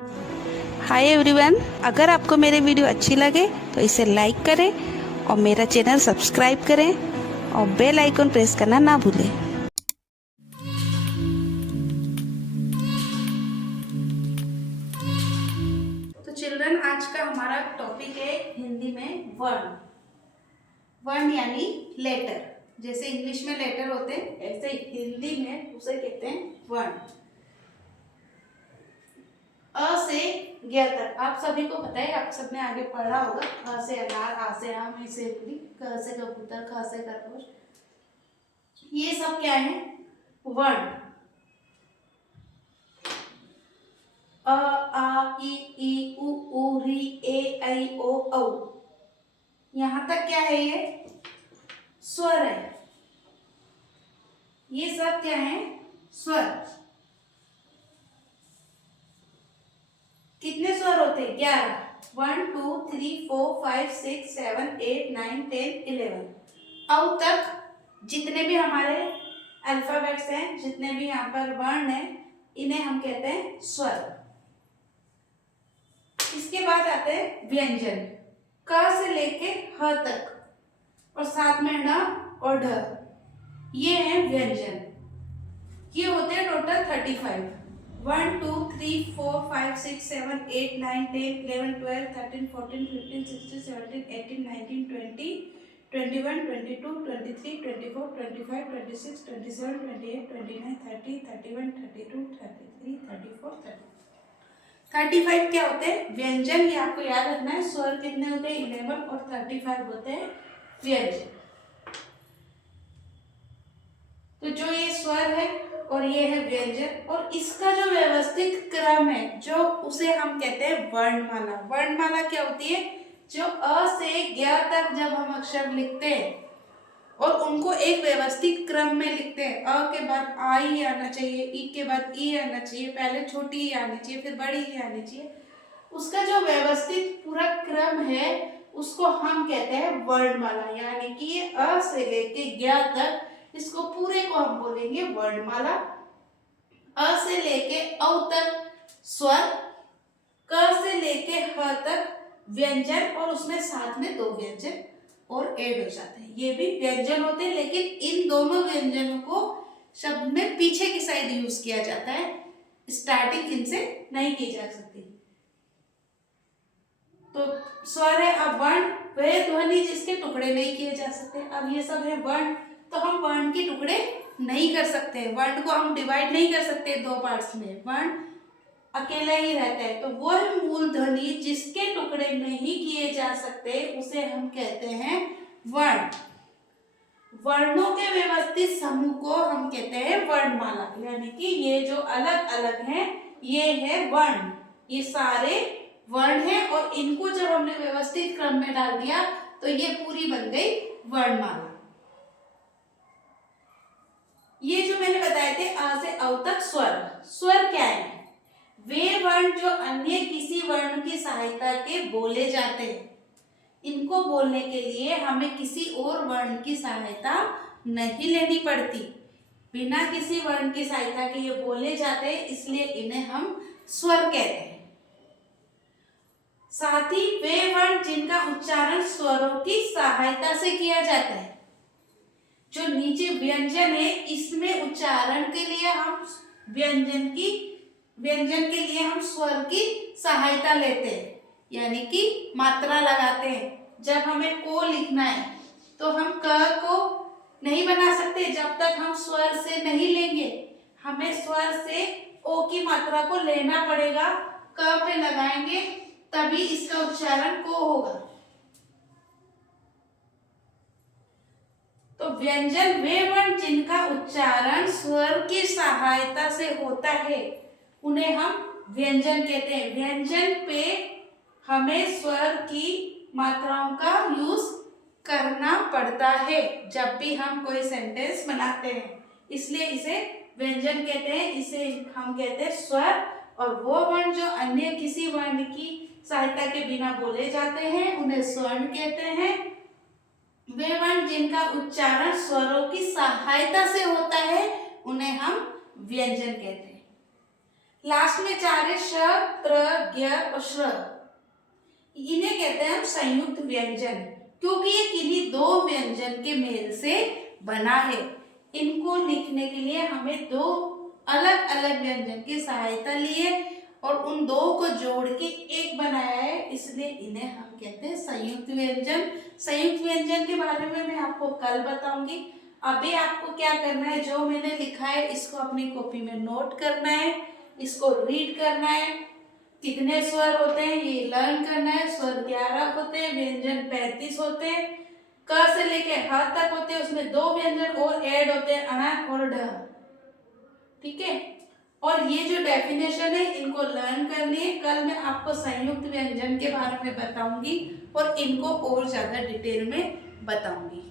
Hi everyone, अगर आपको मेरे वीडियो अच्छी लगे तो इसे लाइक करें और मेरा चैनल सब्सक्राइब करें और बेल आइकन प्रेस करना ना भूलें। तो चिल्ड्रन, आज का हमारा टॉपिक है हिंदी में वर्ण। वर्ण यानी लेटर। जैसे इंग्लिश में लेटर होते हैं, ऐसे हिंदी में उसे कहते हैं वर्ण। अ से ज्ञ तक आप सभी को पता है, आप सबने आगे पढ़ा होगा। अ से अनार, आ से आम, ई से इमली, क से कबूतर, ख से खरगोश। ये सब क्या है? वर्ण। अ, आ, ई, उ, री, ए, ऐ, ओ, औ। यहां तक क्या है? ये स्वर है। ये सब क्या है? स्वर। कितने स्वर होते हैं? 11। 1 2 3 4 5 6 7 8 9 10 11। औ तक जितने भी हमारे अल्फाबेट्स हैं, जितने भी यहाँ पर वर्ण हैं, इन्हें हम कहते हैं स्वर। इसके बाद आते हैं व्यंजन। क से लेके ह तक और साथ में ण और ढ, ये है व्यंजन। ये होते हैं टोटल 35। 1 2 3 4 5 6 7 8 9 10 11 12 13 14 15 16 17 18 19 20 21 22 23 24 25 26 27 28 29 30 31 32 33 34 35 क्या होते हैं? व्यंजन। ये आपको याद रखना है। स्वर कितने होते हैं? 11 और 35 होते हैं व्यंजन। तो जो ये स्वर है और ये है व्यंजन, और इसका जो व्यवस्थित क्रम है, जो उसे हम कहते हैं वर्णमाला। वर्णमाला क्या होती है? जो अ से ज्ञ तक जब हम अक्षर लिखते हैं और उनको एक व्यवस्थित क्रम में लिखते हैं। अ के बाद आ ही आना चाहिए, ई के बाद ई आना चाहिए, पहले छोटी ही आनी चाहिए, फिर बड़ी ही आनी चाहिए। उसका जो व्यवस्थित पूरा क्रम है, उसको हम कहते हैं वर्णमाला। यानी कि ये अ से लेके ज्ञ तक, इसको पूरे को हम बोलेंगे वर्णमाला। अ से लेके औ तक स्वर, क से लेके ह तक व्यंजन, और उसमें साथ में 2 व्यंजन और ऐड हो जाते हैं। ये भी व्यंजन होते हैं, लेकिन इन दोनों व्यंजनों को शब्द में पीछे की साइड यूज किया जाता है। स्टार्टिंग इनसे नहीं की जा सकती। तो स्वर है। अब वर्ण, वह ध्वनि जिसके टुकड़े नहीं किए जा सकते। अब ये सब है वर्ण, तो हम वर्ण के टुकड़े नहीं कर सकते। वर्ण को हम डिवाइड नहीं कर सकते 2 पार्ट्स में। वर्ण अकेला ही रहता है। तो वह मूल ध्वनि जिसके टुकड़े नहीं किए जा सकते, उसे हम कहते हैं वर्ण। वर्णों के व्यवस्थित समूह को हम कहते हैं वर्णमाला। यानी कि ये जो अलग अलग हैं, ये है वर्ण। ये सारे वर्ण हैं, और इनको जब हमने व्यवस्थित क्रम में डाल दिया तो ये पूरी बन गई वर्णमाला। ये जो मैंने बताए थे आ से औ तक स्वर। स्वर क्या है? वे वर्ण जो अन्य किसी वर्ण की सहायता के बोले जाते हैं। इनको बोलने के लिए हमें किसी और वर्ण की सहायता नहीं लेनी पड़ती। बिना किसी वर्ण की सहायता के ये बोले जाते हैं, इसलिए इन्हें हम स्वर कहते हैं। साथ ही वे वर्ण जिनका उच्चारण स्वरों की सहायता से किया जाता है। जो नीचे व्यंजन है, इसमें उच्चारण के लिए हम व्यंजन के लिए हम स्वर की सहायता लेते हैं। यानी कि मात्रा लगाते हैं। जब हमें को लिखना है तो हम क को नहीं बना सकते जब तक हम स्वर से नहीं लेंगे। हमें स्वर से ओ की मात्रा को लेना पड़ेगा। क पे लगाएंगे तभी इसका उच्चारण को होगा। तो व्यंजन वे वर्ण जिनका उच्चारण स्वर की सहायता से होता है, उन्हें हम व्यंजन कहते हैं। व्यंजन पे हमें स्वर की मात्राओं का यूज करना पड़ता है जब भी हम कोई सेंटेंस बनाते हैं, इसलिए इसे व्यंजन कहते हैं। इसे हम कहते हैं स्वर। और वो वर्ण जो अन्य किसी वर्ण की सहायता के बिना बोले जाते हैं, उन्हें स्वर्ण कहते हैं। वे वर्ण जिनका उच्चारण स्वरों की सहायता से होता है, उन्हें हम व्यंजन कहते हैं। लास्ट में 4 है श, त्र, ज्ञ और श्र। इन्हें कहते हैं हम संयुक्त व्यंजन, क्योंकि ये किन्हीं दो व्यंजन के मेल से बना है। इनको लिखने के लिए हमें दो अलग अलग व्यंजन की सहायता ली है और उन दो को जोड़ के एक बनाया है, इसलिए इन्हें हम कहते हैं संयुक्त व्यंजन। संयुक्त व्यंजन के बारे में मैं आपको कल बताऊंगी। अभी आपको क्या करना है, जो मैंने लिखा है इसको अपनी कॉपी में नोट करना है, इसको रीड करना है। कितने स्वर होते हैं ये लर्न करना है। स्वर 11 होते हैं, व्यंजन 35 होते हैं, क से लेके ह तक होते हैं, उसमें दो व्यंजन और ऐड होते हैं, अ और ढ। ठीक है, और ये जो डेफिनेशन है इनको लर्न करनी है। कल मैं आपको संयुक्त व्यंजन के बारे में बताऊंगी और इनको और ज्यादा डिटेल में बताऊंगी।